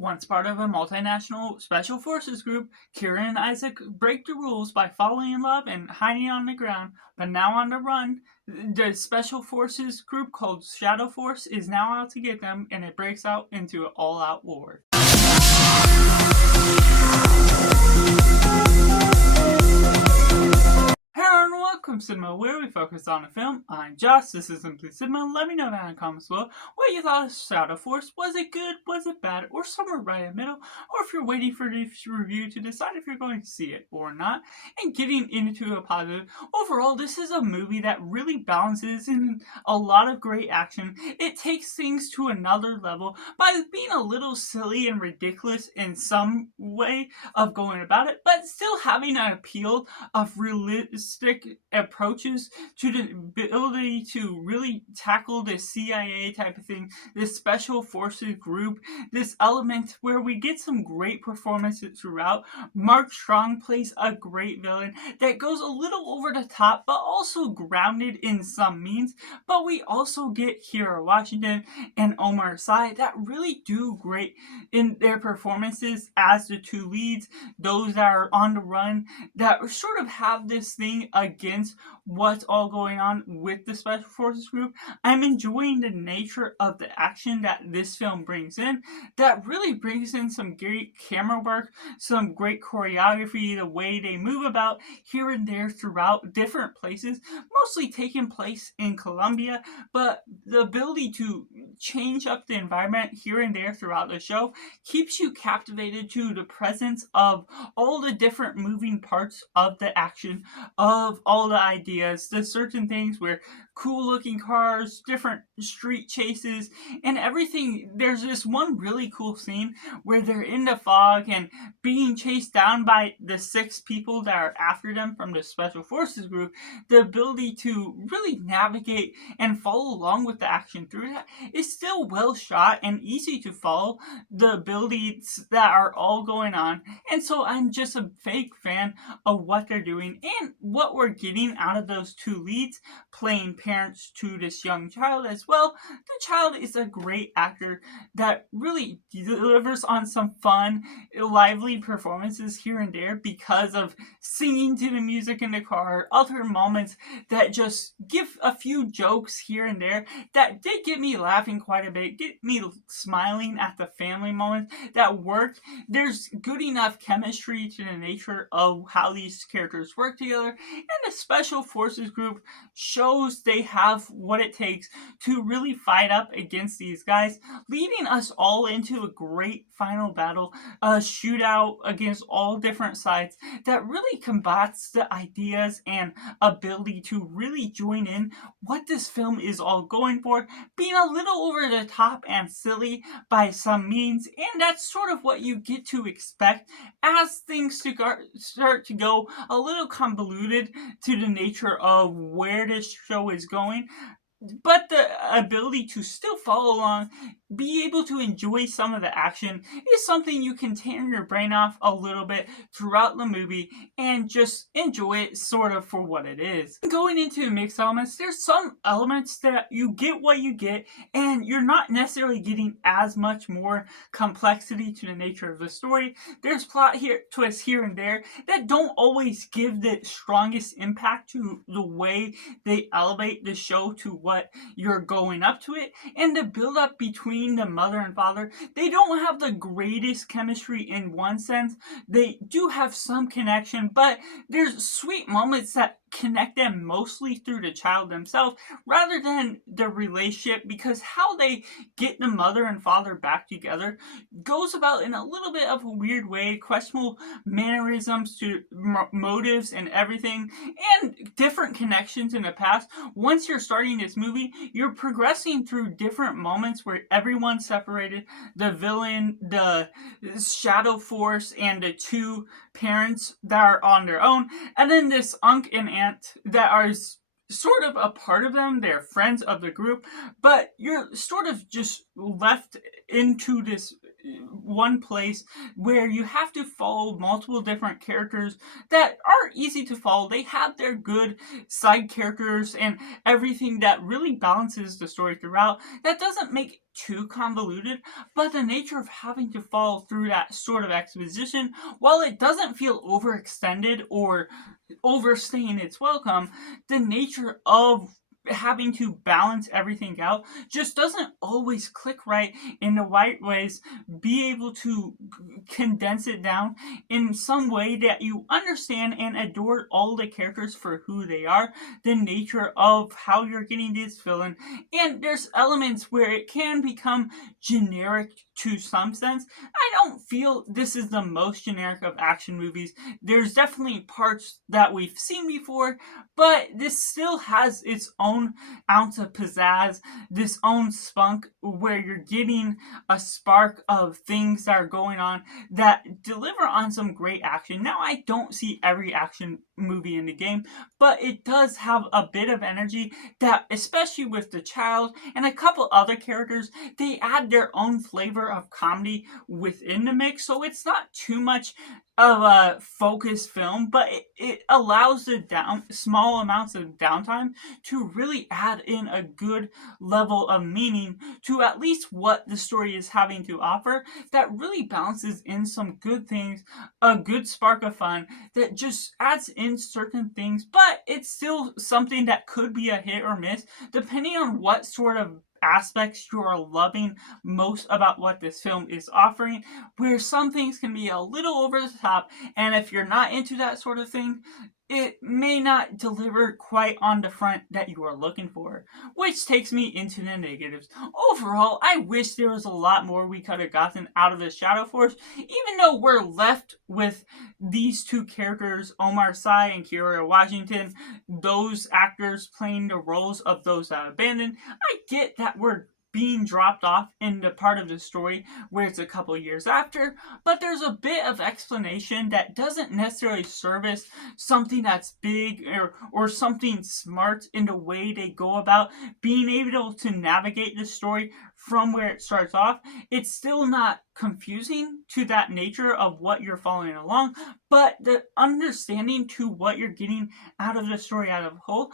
Once part of a multinational special forces group, Kira and Isaac break the rules by falling in love and hiding on the ground, but now on the run. The special forces group called Shadow Force is now out to get them, and it breaks out into an all-out war. Hello and welcome to Cinema, where we focus on a film. I'm Josh, this is Simply Cinema. Let me know down in the comments below what you thought of Shadow Force. Was it good, was it bad, or somewhere right in the middle? Or if you're waiting for this review to decide if you're going to see it or not. And getting into a positive, overall this is a movie that really balances in a lot of great action. It takes things to another level by being a little silly and ridiculous in some way of going about it, but still having an appeal of realistic approaches to the ability to really tackle this CIA type of thing, this special forces group, this element where we get some great performances throughout. Mark Strong plays a great villain that goes a little over the top, but also grounded in some means. But we also get Kira Washington and Omar that really do great in their performances as the two leads, those that are on the run, that sort of have this thing against what's all going on with the Special Forces group. I'm enjoying the nature of the action that this film brings in, that really brings in some great camera work, some great choreography, the way they move about here and there throughout different places, mostly taking place in Colombia, but the ability to change up the environment here and there throughout the show keeps you captivated to the presence of all the different moving parts of the action, of all the ideas, the certain things where cool looking cars, different street chases, and everything. There's this one really cool scene where they're in the fog and being chased down by the 6 people that are after them from the Special Forces group. The ability to really navigate and follow along with the action through that is still well shot and easy to follow the abilities that are all going on. And so I'm just a fake fan of what they're doing and what we're getting out of those 2 leads playing parents to this young child as well. The child is a great actor that really delivers on some fun, lively performances here and there because of singing to the music in the car, other moments that just give a few jokes here and there that did get me laughing quite a bit, get me smiling at the family moments that work. There's good enough chemistry to the nature of how these characters work together, and the Special Forces group shows they have what it takes to really fight up against these guys, leading us all into a great final battle, a shootout against all different sides that really combats the ideas and ability to really join in what this film is all going for, being a little over the top and silly by some means, and that's sort of what you get to expect as things start to go a little convoluted to the nature of where this show is going. But the ability to still follow along, be able to enjoy some of the action, is something you can turn your brain off a little bit throughout the movie and just enjoy it sort of for what it is. Going into mixed elements, there's some elements that you get what you get, and you're not necessarily getting as much more complexity to the nature of the story. There's plot twists here and there that don't always give the strongest impact to the way they elevate the show to what you're going up to it. And the build up between the mother and father, they don't have the greatest chemistry in one sense. They do have some connection, but there's sweet moments that connect them mostly through the child themselves rather than the relationship, because how they get the mother and father back together goes about in a little bit of a weird way, questionable mannerisms to motives and everything, and different connections in the past. Once you're starting this movie, you're progressing through different moments where everyone's separated, the villain, the Shadow Force, and the 2 parents that are on their own, and then this uncle and aunt that are sort of a part of them. They're friends of the group, but you're sort of just left into this one place where you have to follow multiple different characters that are easy to follow. They have their good side characters and everything that really balances the story throughout. That doesn't make it too convoluted, but the nature of having to follow through that sort of exposition, while it doesn't feel overextended or overstaying its welcome, the nature of having to balance everything out just doesn't always click right in the right ways. Be able to condense it down in some way that you understand and adore all the characters for who they are, the nature of how you're getting this villain. And there's elements where it can become generic to some sense. I don't feel this is the most generic of action movies. There's definitely parts that we've seen before, but this still has its own ounce of pizzazz, this own spunk, where you're getting a spark of things that are going on that deliver on some great action. Now, I don't see every action movie in the game, but it does have a bit of energy that, especially with the child and a couple other characters, they add their own flavor of comedy within the mix, so it's not too much of a focused film, but it allows the small amounts of downtime to really add in a good level of meaning to at least what the story is having to offer, that really balances in some good things, a good spark of fun that just adds in certain things, but it's still something that could be a hit or miss depending on what sort of aspects you are loving most about what this film is offering, where some things can be a little over the top, and if you're not into that sort of thing, it may not deliver quite on the front that you are looking for, which takes me into the negatives. Overall, I wish there was a lot more we could have gotten out of the Shadow Force, even though we're left with these two characters, Omar Sy and Kerry Washington, those actors playing the roles of those that abandoned. I get that we're being dropped off in the part of the story where it's a couple years after, but there's a bit of explanation that doesn't necessarily service something that's big or something smart in the way they go about being able to navigate the story from where it starts off. It's still not confusing to that nature of what you're following along, but the understanding to what you're getting out of the story as a whole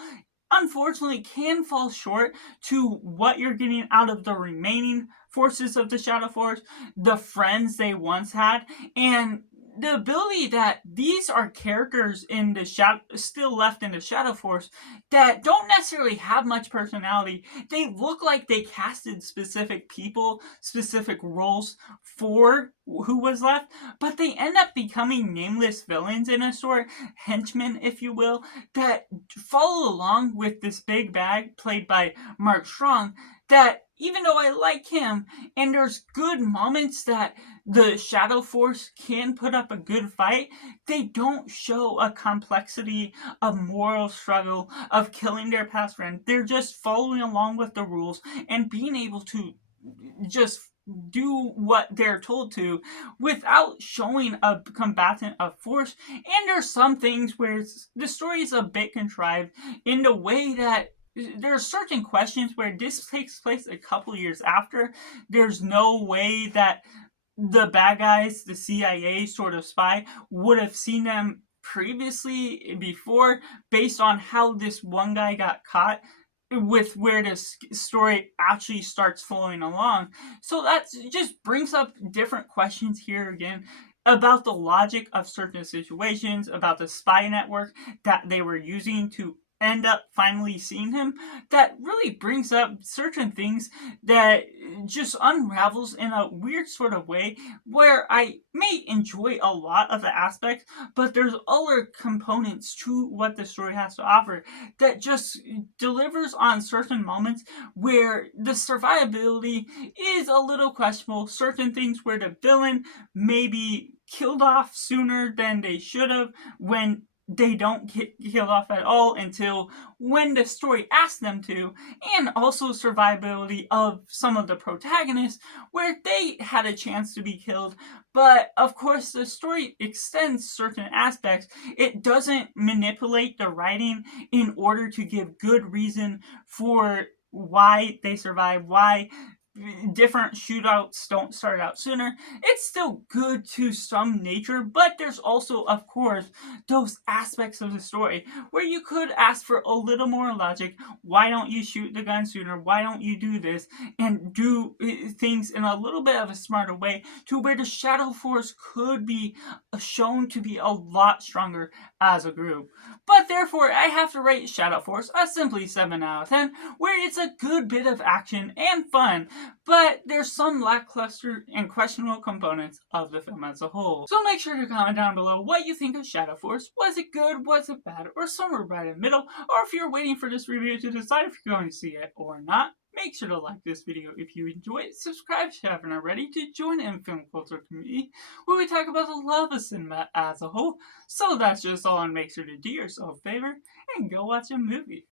unfortunately can fall short to what you're getting out of the remaining forces of the Shadow Force, the friends they once had, and the ability that these are characters in the shadow still left in the Shadow Force that don't necessarily have much personality. They look like they casted specific people, specific roles for who was left, but they end up becoming nameless villains in a sort, henchmen, if you will, that follow along with this big bag played by Mark Strong. That even though I like him, and there's good moments that the Shadow Force can put up a good fight, they don't show a complexity of moral struggle of killing their past friend. They're just following along with the rules and being able to just do what they're told to without showing a combatant of force. And there's some things where the story is a bit contrived in the way that there are certain questions where this takes place a couple years after. There's no way that the bad guys, the CIA sort of spy, would have seen them previously before, based on how this one guy got caught with where this story actually starts flowing along. So that just brings up different questions here again about the logic of certain situations, about the spy network that they were using to end up finally seeing him, that really brings up certain things that just unravels in a weird sort of way where I may enjoy a lot of the aspects, but there's other components to what the story has to offer that just delivers on certain moments where the survivability is a little questionable, certain things where the villain may be killed off sooner than they should have, when they don't get killed off at all until when the story asks them to, and also survivability of some of the protagonists where they had a chance to be killed, but of course the story extends certain aspects. It doesn't manipulate the writing in order to give good reason for why they survive, why different shootouts don't start out sooner. It's still good to some nature, but there's also, of course, those aspects of the story where you could ask for a little more logic. Why don't you shoot the gun sooner? Why don't you do this? And do things in a little bit of a smarter way to where the Shadow Force could be shown to be a lot stronger as a group. But therefore, I have to rate Shadow Force a simply 7 out of 10, where it's a good bit of action and fun, but there's some lackluster and questionable components of the film as a whole. So make sure to comment down below what you think of Shadow Force. Was it good, was it bad, or somewhere right in the middle? Or if you're waiting for this review to decide if you're going to see it or not, make sure to like this video if you enjoy it, subscribe if you haven't already to join in film culture community where we talk about the love of cinema as a whole. So that's just all, and make sure to do yourself a favor and go watch a movie.